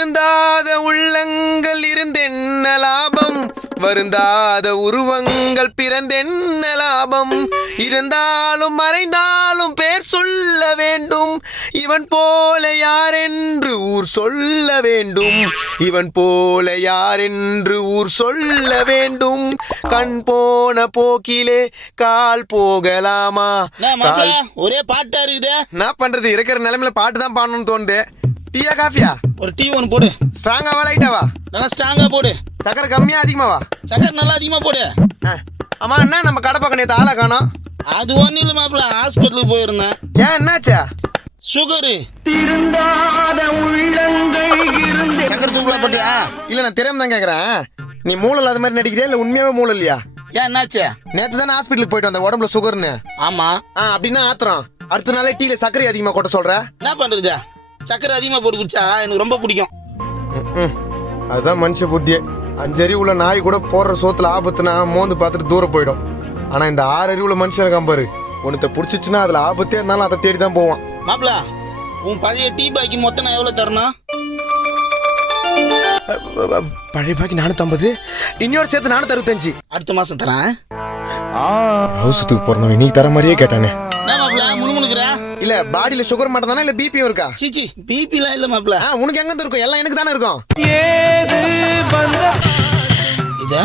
திருந்தாத உள்ளங்கள் இருந்தென்ன லாபம், வருந்தாத உருவங்கள் பிறந்தென்ன லாபம். இருந்தாலும் மறைந்தாலும் பேர் சொல்ல வேண்டும், இவன் போல யாரென்று ஊர் சொல்ல வேண்டும், இவன் போல யாரென்று ஊர் சொல்ல வேண்டும். கண் போன போக்கிலே கால் போகலாமா? ஒரே பாட்டா இருக்குது. என்ன பண்றது, இருக்கிற நிலைமையில பாட்டு தான் பாடணும்னு தோணுது. டீயா காஃபியா? ஒரு டீ ஒன்று போடு. ஸ்ட்ராங்காவா லைட்டாவா? நல்லா ஸ்ட்ராங்கா போடு. சக்கரை கம்மியா அதிகமாவா? சக்கரை நல்லா அதிகமா போடு. ஆமா, என்ன நம்ம கடை பக்கம் நேற்று ஆளை காணோம்? அது ஒன்றும் இல்லை மாப்பிள்ள, ஹாஸ்பிட்டலுக்கு போயிருந்தேன். ஏன் என்னாச்சா? சுகரு. சக்கரை தூக்கலா போட்டியா? இல்ல, நான் தெரியாம தான் கேக்குறேன். நீ மூளை இல்லாத மாதிரி நடிக்கிறியா இல்ல உண்மையாவே மூளை இல்லையா? ஏன் என்னாச்சு? நேற்று தானே ஹாஸ்பிட்டலுக்கு போயிட்டு வந்த உடம்புல சுகர்னு. ஆமா. அப்படின்னா ஆத்திரம். அடுத்த நாளே டீல சர்க்கரை அதிகமா கொட்ட சொல்ற. என்ன பண்றது, சக்கரை அதிகமா போட்டு குடிச்சா எனக்கு ரொம்ப பிடிக்கும். அதுதான் மனுஷ புத்தியே. 5 அறிவுள்ள நாய் கூட போடுற சோத்துல ஆபத்துனா மோந்து பார்த்துட்டு தூரம் போயிடும். ஆனா இந்த 6 அறிவுள்ள மனுஷன் இருக்கான் பாரு, உனத்தை பிடிச்சிச்சுன்னா அதுல ஆபத்தே இருந்தாலும் அதை தேடி தான் போவான். மாப்பிள, உன் பழைய டீ பாய்க்கு மொத்தம் நான் எவ்வளவு தரணும்? பழைய பாக்கி 450, இன்னொரு சேர்த்து 465. அடுத்த மாசம் தரேன். ஹவுஸுக்கு போறோம், இன்னைக்கு தர மாதிரியே கேட்டானே. முணுமுணுக்குற இல்ல பாடியில சுகர் மட்டும் தானே இல்ல பிபியும் இருக்கா? சீச்சி, பிபி எல்லாம் இல்ல மாப்பிள. உனக்கு எங்க இருக்கும்? எல்லாம் எனக்கு தானே இருக்கும். இதா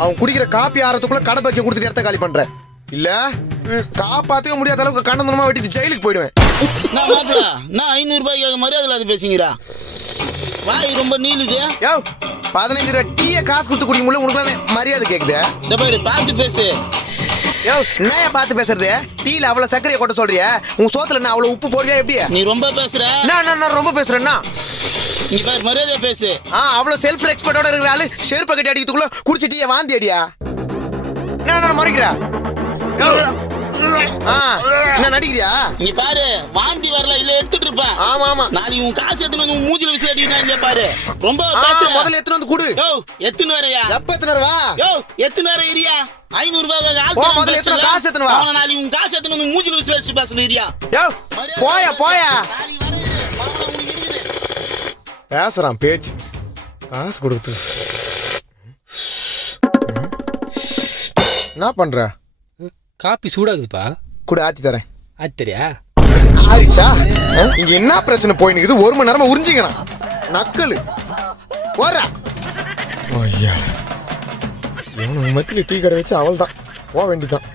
அவன் குடிக்கிற காப்பி ஆறதுக்குள்ள கடை பாக்கி கொடுத்துட்டு இடத்த காலி பண்ற. இல்ல காப்பாத்தவே முடியாத அளவுக்கு கண்டனமா வெட்டிட்டு ஜெயிலுக்கு போயிடுவேன். நான் மாப்பிள, நான் 500 ரூபாய்க்கு மரியாதை இல்லாத பேசுங்கிறா. வாய் ரொம்ப நீளுது. 15 ரூபாய் டீயை காசு கொடுத்து குடிக்க முடியல, உனக்கு மரியாதை கேக்குது. இந்த பாரு, பார்த்து பேசு. என்ன பார்த்து பேசுறது? டீல அவ்வளவு சர்க்கரையை கொட்ட சொல்றியா? உன் சோத்துல என்ன அவ்வளவு உப்பு போடுறியா? எப்படி நீ ரொம்ப பேசுற? நான் ரொம்ப பேசுறேன்னா நீ பாரு, மரியாதை பேசு. அவ்வளவு செல்ஃப் ரெஸ்பெக்டோட இருக்கிற ஆளு செருப்பு கட்டி அடிக்கிறதுக்குள்ள குடிச்சு டீயை வாந்தி அடியா? நான் மறைக்கிறா? என்ன நடிக்கிறியா? நீ பாரு, வாந்தி வரல இல்ல எடுத்துட்டு இருப்பேன். ஆமா ஆமா, நாளைக்கு உன் காசு எடுத்துன்னு வந்து மூஞ்சில விசில் அடிக்கிறா. இல்ல பாரு, ரொம்ப பேசுற. முதல்ல எடுத்துன்னு வந்து குடு. எத்துன்னு வரையா? எப்ப எடுத்துன்னு வரவா? எத்துன்னு வர இரியா. 500 ரூபாய்க்கு முதல்ல எடுத்துன்னு காசு எடுத்துன்னு வா. நாளைக்கு உன் காசு எடுத்துன்னு வந்து மூஞ்சில விசில் அடிச்சு பேசுற இரியா. போயா பேசுறான் பேச்சு. காசு கொடுத்து என்ன பண்ற? காப்பி சூடாகுதுப்பா. கூட ஆத்தி தரேன். ஆத்திரியா? ஆரிச்சா? இங்க என்ன பிரச்சனை போயினுக்குது? 1 மணி நேரமா உறிஞ்சிக்கிறான் நக்கலு. போறா ஐயா, மத்தியில டீ கடை வச்சு அவள் தான் போக வேண்டிதான்.